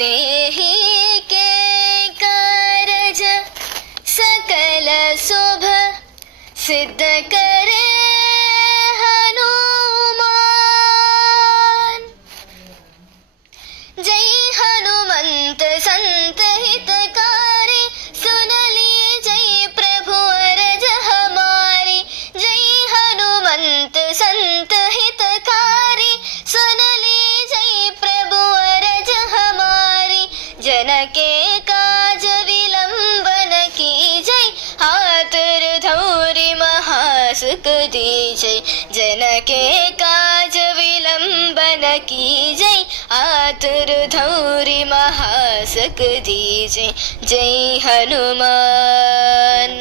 तेहि के कारज सकल शुभ सिद्ध करे हनुमान। जय हनुमंत संत हितकारी, सुन ली जय प्रभु अरज हमारी। जय हनुमंत संत हितकारी, सुन ली जय प्रभु अरज हमारी। जन के काज विलंबन की जय, आतुर धौरि महासुख दीजै। जन के काज विलंबन की जय, आतुर धौरि महासुख दीजै। जय हनुमान,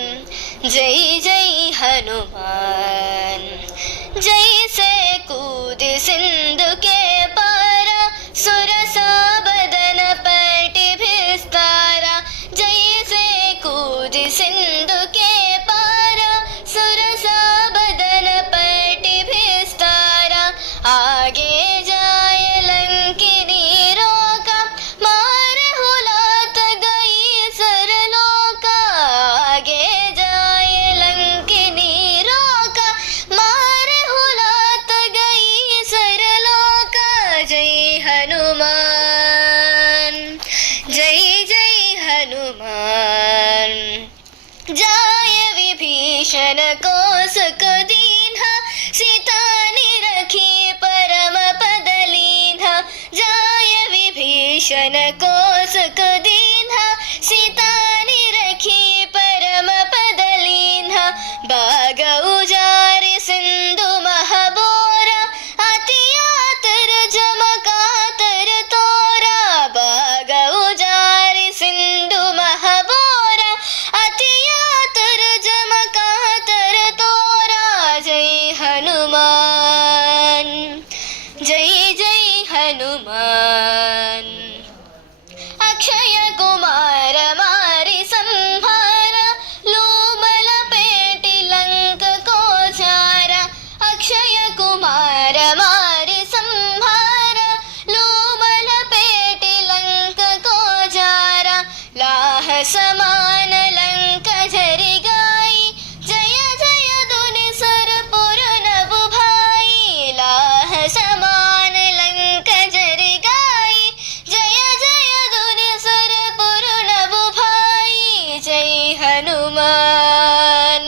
जय जय हनुमान। जैसे कूद सिंधु के पारा, सुरसा बदन पलटि भिस्तारा। जैसे कूद सिंधु के पारा, सुरसा बदन पलटि भिस्तारा। आगे जाय लंकिनी रोका, मारहु लात गई सरलोका। आगे जाय लंकिनी रोका, मारहु लात गई सरलोका। जय हनुमान, जय जय हनुमान। जाय विभीषण को सुख दीन्हा, सीता निरखी परम पद लीन्हा। जाय विभीषण को सुख दीन्हा, सीता निरखी परम पद लीन्हा। बाग उजारि सिंधु महबोरा, अति आतुर जमकातर तोरा। बाग उजारि सिंधु महबोरा, अति आतुर जमकातर तोरा। जय हनुमान, जय जय हनुमान। अक्षय कुमार मारि संहार, लोमल पेटि लंक को चारा। अक्षय कुमार मारि संहार, लोमल पेटि लंक को चारा। लाह समान लंक झरि गाई, जय जय धुनि सुरपुर नभु भाई। लाह समान लंक झरि गाई, जय जय धुनि सुरपुर नभु भाई। जय हनुमान,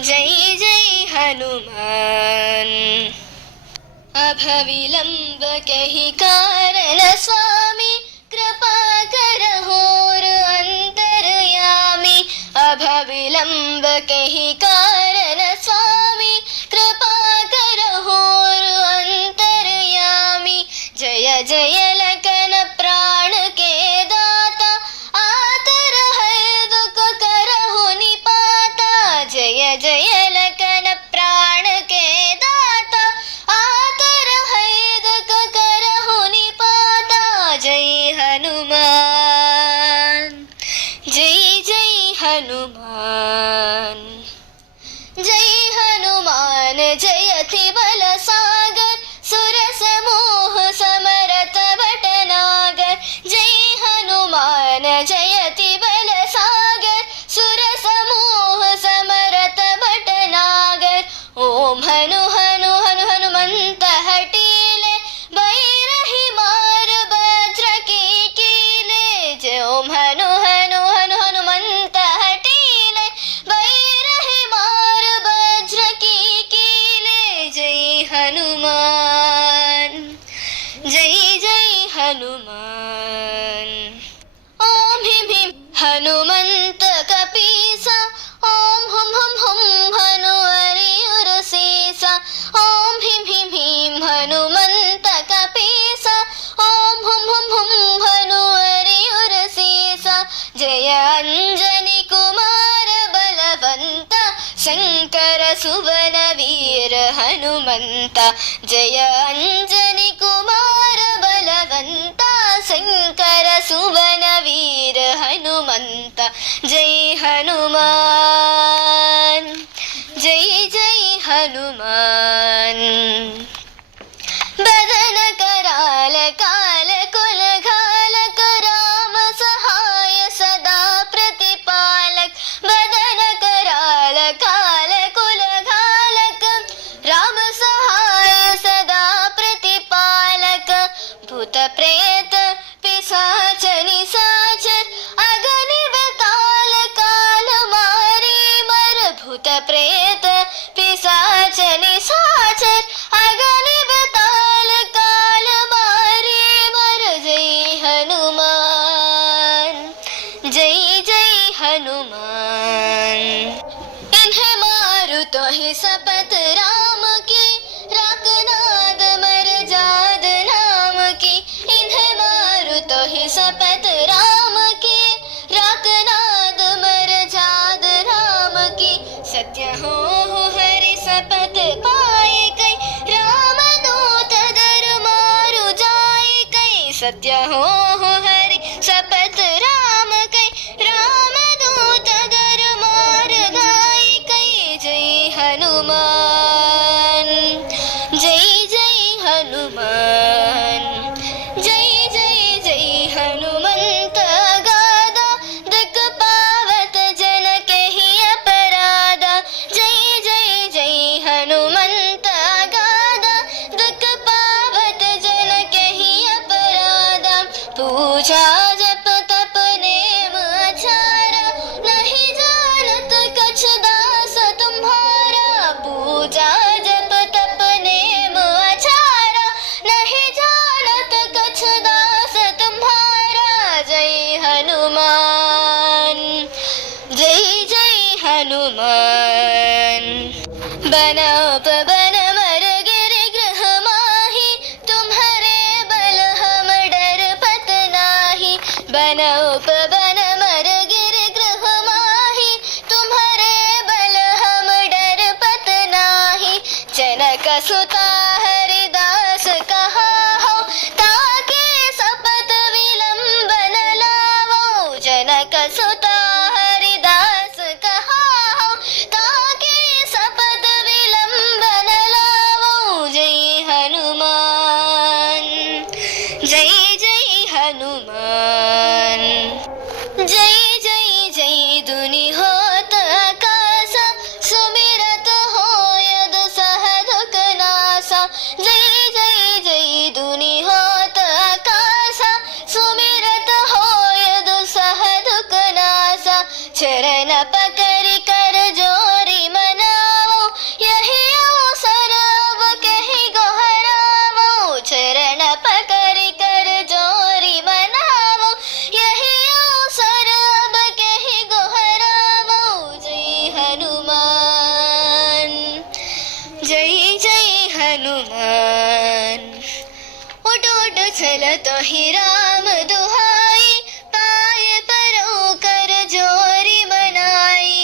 जय जय हनुमान। अभविलंब कहि कारण स्वामी, कृपा करहोर अंतरयामी। अभविलंब कहि कारण स्वामी, कृपा करहोर अंतरयामी। जय जय लखन प्राण के दाता, आतुर है दुख करहु निपाता। जय जय लखन प्राण के दाता, आतुर है दुख करहु निपाता। जय हनुमान, जय जय हनुमान। जय हनुमान जयति बल सागर, सुर समूह समरत भटनागर। जय हनुमान जयति बल सागर, सुर समूह समरत भटनागर। ओम हनु हनु हनु हनुमंत हटीले, बैरहि मार वज्र की कीले। जय ओम हनु हनु हनु हनुमंत हटीले, बैरहि मार वज्र की कीले। जय हनुमान, जय जय हनुमान। ओम हिम हिम हनुमंत कपीसा, ओम हुम हुम हुम हनु हरियुर सीसा। ओम हिम हनुमंत कपीसा, ओम हुम हुम हुम हनु हरियुर सीसा। जय अंजनी कुमार बलवंत, शंकर सुवन वीर हनुमंत। जय अंजनी कुमार बलवंत, शंकर सुवन वीर हनुमंत। जय हनुमान, जय जय हनुमान। बदन कराल काल कुल घाल जय जय हनुमान। इन्हें मारू तो ही शपथ राम की, राकनाद मर जाद नाम की। इन्हें मारू तो ही शपथ राम की, राकनाद मर जाद राम की। सत्य हो हरि शपथ पाए कई, राम दूत दर मारू जाए कई। सत्य हो हरि शपथ राम कई, राम दूत दर मार गाय कई। जय हनुमान, जय जय हनुमान। जय जय जय हनुमंत गादा, दिक पावत जन कहि अपराधा। जय जय जय हनुमंत गादा, दिक पावत जन कहि अपराधा। पूजा जप तप नेम आचारा, नहीं जानत कछ दास तुम्हारा। पूजा जप तप नेम आचारा, नहीं जानत कछ दास तुम्हारा। जय हनुमान, जय जय हनुमान। बन पवन मर गिर गृह माही, तुम्हारे बल हम डर पत नाही। बन पवन मर गिर गृह माही, तुम्हारे बल हम डर पत नाही। जनक सुता हरिदास कहा हो, ताके शपथ विलंबन लावो। जनक सुता हरिदास कहा हो, ताके शपथ विलंबन लावो। जय हनुमान, जय जय हनुमान। जय जय जय दुनि होत आकाशा, सुमिरत होयद सहदुख नासा। जय जय जय दुनि होत आकाशा, सुमिरत होयद सहदुख नासा। चरण पकड़ि कर जोरी मनावो, यही अवसर अब कहि गोहरावो। चरण पकड़ि कर जोरी मनावो, यही अवसर अब कहि गोहरावो। जय हनुमान, जय जय हनुमान। उठ उठ चलत ही राम दुहाई, पाय परो कर जोरी मनाई।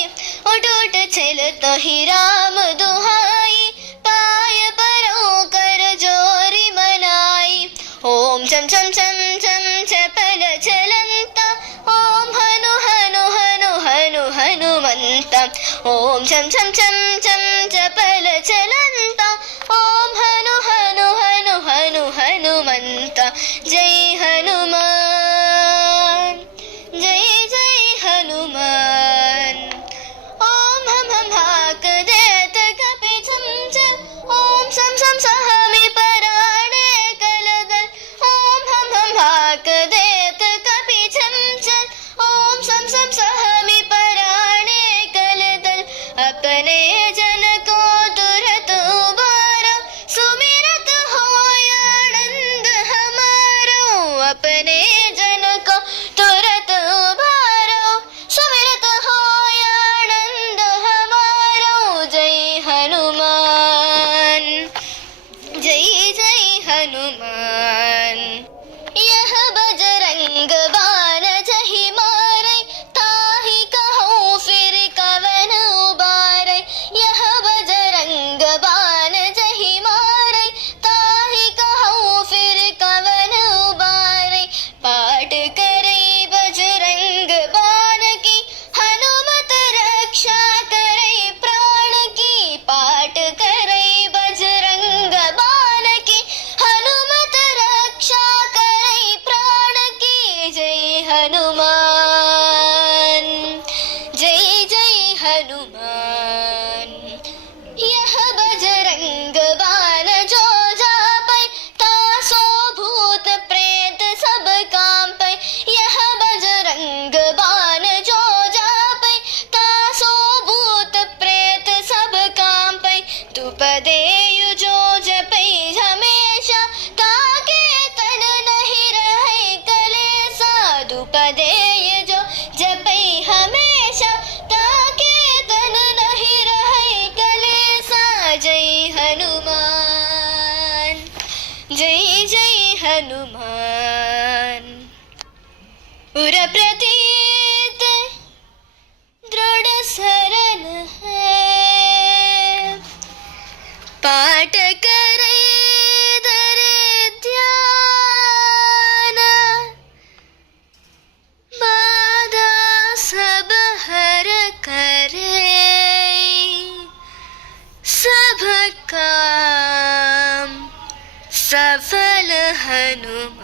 उठ उठ चलत ही राम दुहाई, पाय परो कर जोरी मनाई। ओम चम चम चम चम चपल चलंत, ओम हनु हनु हनु हनु हनुमंत। ओम चम चम चम चम चपल चलंत, ओम हनु हनु हनु हनु हनुमंत। जय हनुमान, जय जय हनुमान। ओम हम हाक देत कपि छम छम, ओम सम सम सहमि पराणे कलगल। ओम हम हाक देत कपि छम छम, ओम सम सम सहमि पराणे कलगल। अपने जन हनुमान उर प्रतीत दृढ़ सरन है पाठ करे धरे ध्यान बाधा सब हर करे सब काम सफल हनुमान।